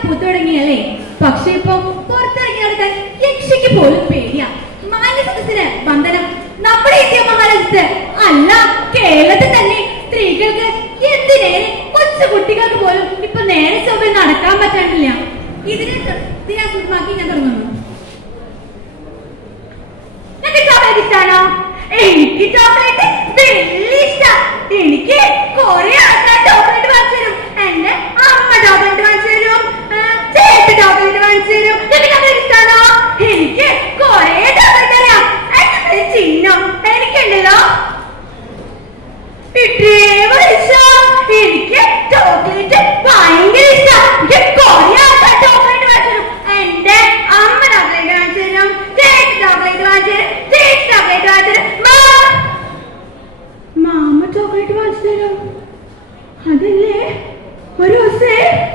പൂത്തു തുടങ്ങിയല്ലേ പക്ഷെ ഇപ്പൊ പുറത്തിറങ്ങി നടക്കാൻ യക്ഷിക്ക് പോലും പേടിയാ. മാന്യസദസ്സിന് വന്ദനം. നമ്മുടെ ഇന്ത്യ മഹാരാജ്യത്ത് അല്ല കേരളത്തിൽ തന്നെ സ്ത്രീകൾക്ക് എന്തിനേറെ കൊച്ചു കുട്ടികൾക്ക് പോലും ഇപ്പൊ നേരെ ചൊവ്വ നടക്കാൻ പറ്റാനില്ല ഇതിനെ ദിനാസ്പദമാക്കി ഞാൻ തുടങ്ങുന്നു. എനിക്ക് ചോക്ലേറ്റ് വലിയ ഇഷ്ടം. എനിക്ക് കൊറേ ആൾക്കാർ ചോക്ലേറ്റ് വാങ്ങിച്ചു തരും എന്റെ അമ്മ ചോക്ലേറ്റ് വാങ്ങിച്ചു തരും ആ, ചേട്ടൻ ചോക്ലേറ്റ് വാങ്ങിച്ചു തരും നിനക്ക് ചോക്ലേറ്റ് ഇഷ്ടാണോ എനിക്ക് കുറെ ചോക്ലേറ്റ് അറിയാം എന്റെ പേര് ചിഹ്നം എനിക്കുണ്ടല്ലോ ഇത്രയും ഇഷ്ടം എനിക്ക് ചോക്ലേറ്റ് ഭയങ്കര ഇഷ്ടം എനിക്ക് കുറെ ആൾക്കാർ ചോക്ലേറ്റ് വാങ്ങിച്ചു തരും എന്റെ അമ്മ ചോക്ലേറ്റ് വാങ്ങിച്ചു തരും ചേച്ചി ചോക്ലേറ്റ് വാങ്ങിച്ചു തരും ചേച്ചി ചോക്ലേറ്റ് വാങ്ങിച്ചു തരും മാമ മാമ ചോക്ലേറ്റ് വാങ്ങിച്ചു തരും. അതല്ലേ? ഒരു ദിവസേ.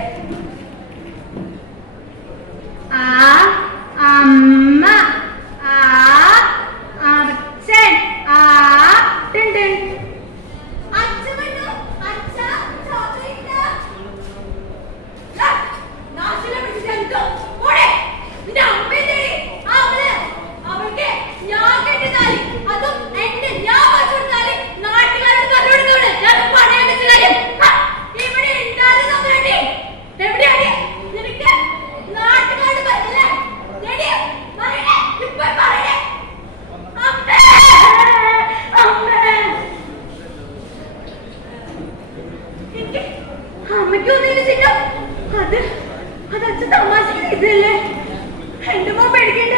അത് അച്ഛൻ തമാശക്ക് ഇതല്ലേ എന്റെ മോൻ പേടിക്കണ്ട.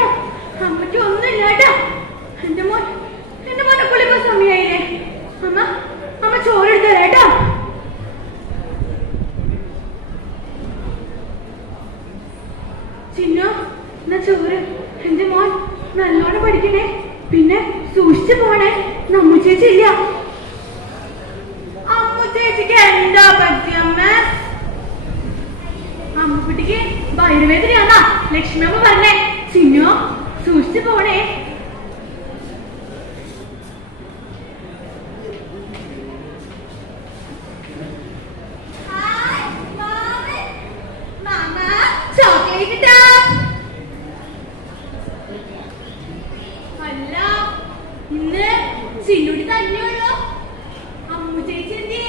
അമ്മയ്ക്ക് ഒന്നുമില്ല കേട്ടോ. എന്റെ മോൻ എന്റെ മോനെ കുളിപ്പോ സമയായില്ലേ അമ്മ അമ്മ ചോറ് എടുത്തരാ കേട്ടോ. ചിന്നു എന്നാ ചോറ്? എന്റെ മോൻ നല്ലോണം പഠിക്കണേ. പിന്നെ സൂക്ഷിച്ചു പോണേ. നമ്മ ചേച്ചി വയറുവേദനയാന്നാ ലക്ഷ്മി അമ്മ പറഞ്ഞേ. ചിന്നോ സൂക്ഷിച്ചു പോണേ. അമ്മു ചേച്ചി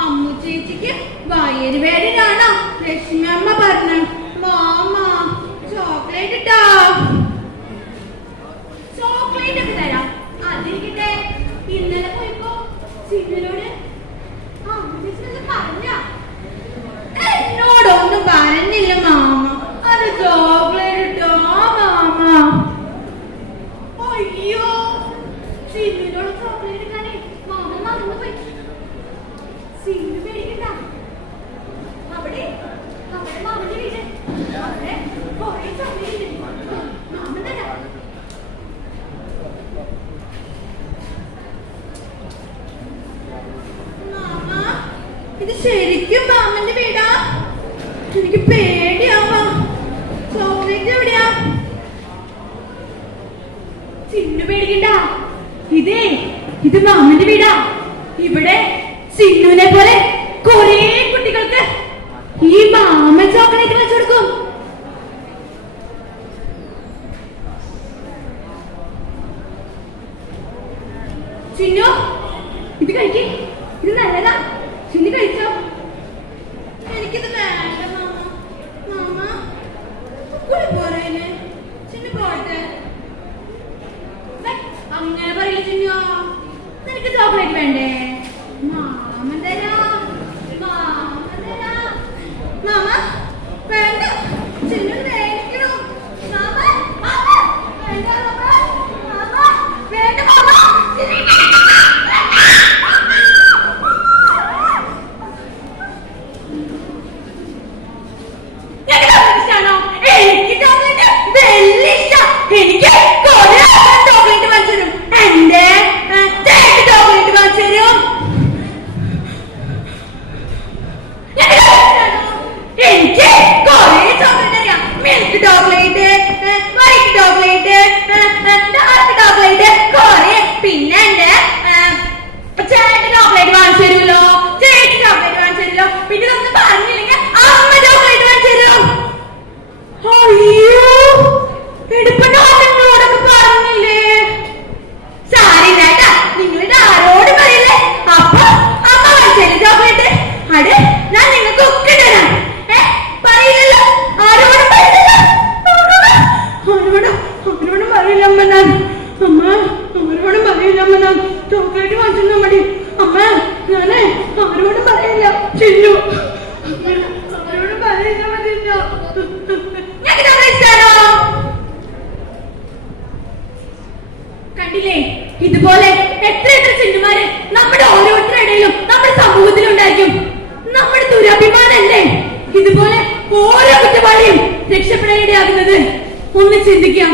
അമ്മു ചേച്ചിക്ക് വയറ് വേദനയാണോ ലക്ഷ്മി അമ്മ പറഞ്ഞു മാമ ചോക്ലേറ്റ് ഇട്ടോ ചോക്ലേറ്റ് ഒക്കെ തരാം അതിരിക്കട്ടെ ഇന്നലെ പോയപ്പോ ചിന്നനോട് അമ്മു ചേച്ചി പറഞ്ഞ എന്നോടൊന്നും പറഞ്ഞില്ല മാമ അത് ചോക്ലേറ്റ് ഇട്ടോ മാമ അയ്യോ സിന്നിനോട് ചോക്ലേറ്റ് എടുക്കാനേ മാമ മറന്നു പോയി സിന്നു പേടിക്കണ്ട അവിടെ അവിടെ മാമന്റെ വീട് അവിടെ കുറെ ചോക്ലേറ്റ് ഉണ്ട് മാമൻ തരാം മാമ ഇത് ശരിക്കും മാമന്റെ വീടാ? എനിക്ക് പേടിയാവാ. ചോക്ലേറ്റ് എവിടെയാ? ചിന്നു പേടിക്കണ്ട. ഇതേ ഇത് മാമന്റെ വീടാ. ഇവിടെ ചിന്നുവിനെ പോലെ കൊറേ കുട്ടികൾക്ക് ഈ മാമൻ ചോക്ലേറ്റ് വെച്ചു കൊടുക്കും. ചിന്നു ഇത് കഴിക്കേ. ഇത് നല്ലതാ. ചിന്നു കഴിച്ചോ? എനിക്കിത് വേണ്ട മാമ. മാമ കൂടെ പോരേനെ ചിന്നു പോട്ടെ ദേ, അങ്ങനെ പറയില്ല ചിന്നു നിനക്ക് ചോക്ലേറ്റ് വേണ്ടേ മാമൻ തരാം മാമ അടെ ഞാൻ നിങ്ങൾക്ക് ഒക്കെ തരാം ഏ പറയില്ലല്ലോ ആരോടും പറയില്ലല്ലോ ആരോടും ആരോടും പറയില്ല അമ്മ ഞാൻ അമ്മ ആരോടും പറയില്ല അമ്മ. ഞാൻ ചോക്ലേറ്റ് വാങ്ങിച്ചു അമ്മ ഞാനേ ആരോടും പറയില്ല. ചിന്നു. ആരോടും പറയില്ല മതി കണ്ടില്ലേ? ഇതുപോലെ എത്ര എത്ര ചിന്നുമാര് നമ്മുടെ ഓരോരുത്തരുടെ ഇടയിലും നമ്മുടെ സമൂഹത്തിലുണ്ടായിരിക്കും. നമ്മുടെ ദുരഭിമാനല്ലേ? ഇതുപോലെ ഓരോ കുറ്റവാളിയും രക്ഷപ്പെടാനിടയാകുന്നത്. ഒന്ന് ചിന്തിക്കാം.